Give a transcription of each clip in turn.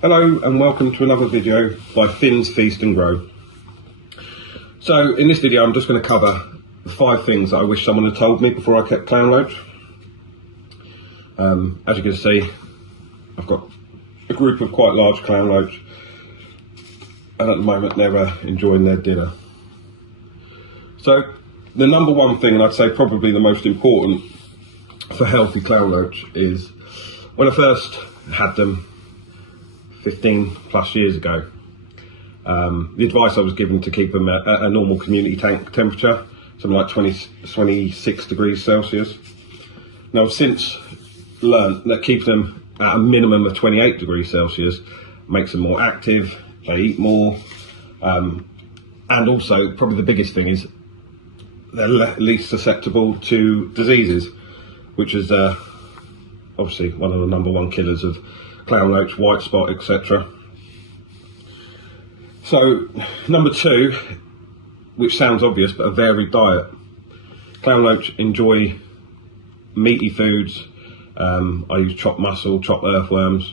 Hello and welcome to another video by Finn's Feast and Grow. So in this video I'm just going to cover the 5 things that I wish someone had told me before I kept clown loach. As you can see, I've got a group of quite large clown loach, and at the moment they're enjoying their dinner. So the number one thing, and I'd say probably the most important for healthy clown loach, is when I first had them 15 plus years ago, the advice I was given to keep them at a normal community tank temperature, something like 26 degrees Celsius. Now I've since learned that keeping them at a minimum of 28 degrees Celsius makes them more active, they eat more, and also probably the biggest thing is they're least susceptible to diseases, which is obviously one of the number one killers of clown loach, white spot, etc. So number 2, which sounds obvious, but a varied diet. Clown loach enjoy meaty foods. I use chopped mussel, chopped earthworms.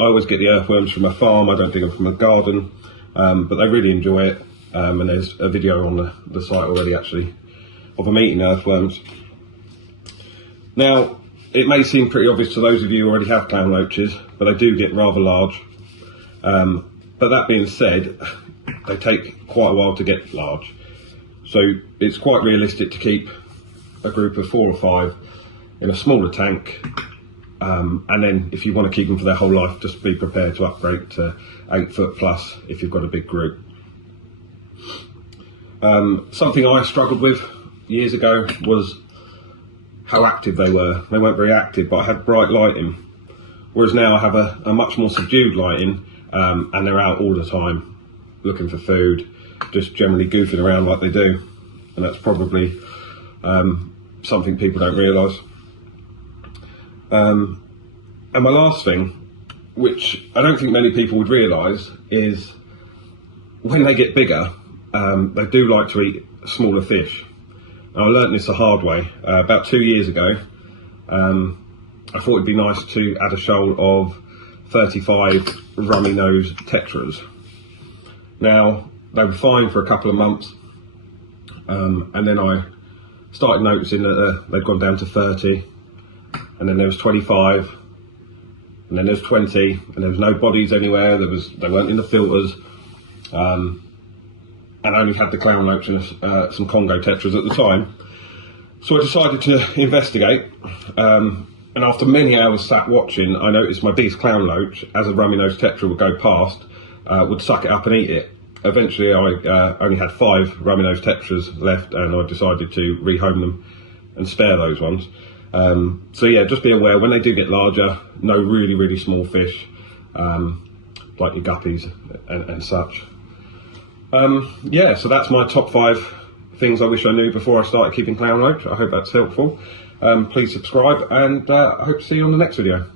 I always get the earthworms from a farm, I don't dig them from a garden, but they really enjoy it, and there's a video on the site already actually of them eating earthworms. Now it may seem pretty obvious to those of you who already have clown loaches, but they do get rather large. But that being said, they take quite a while to get large. So it's quite realistic to keep a group of 4 or 5 in a smaller tank. And then if you want to keep them for their whole life, just be prepared to upgrade to 8 foot plus if you've got a big group. Something I struggled with years ago was how active they were. They weren't very active, but I had bright lighting. Whereas now I have a much more subdued lighting, and they're out all the time looking for food, just generally goofing around like they do. And that's probably something people don't realise. And my last thing, which I don't think many people would realise, is when they get bigger, they do like to eat smaller fish. I learnt this the hard way. About 2 years ago, I thought it'd be nice to add a shoal of 35 rummy-nosed tetras. Now, they were fine for a couple of months, and then I started noticing that they'd gone down to 30, and then there was 25, and then there was 20, and there was no bodies anywhere, they weren't in the filters. And I only had the clown loach and some Congo tetras at the time. So I decided to investigate, and after many hours sat watching, I noticed my biggest clown loach, as a rummy-nosed tetra would go past, would suck it up and eat it. Eventually I only had 5 rummy-nosed tetras left, and I decided to rehome them and spare those ones. So yeah, just be aware, when they do get larger, no really, really small fish, like your guppies and such. Yeah, so that's my top 5 things I wish I knew before I started keeping clown loach. I hope that's helpful. Please subscribe, and I hope to see you on the next video.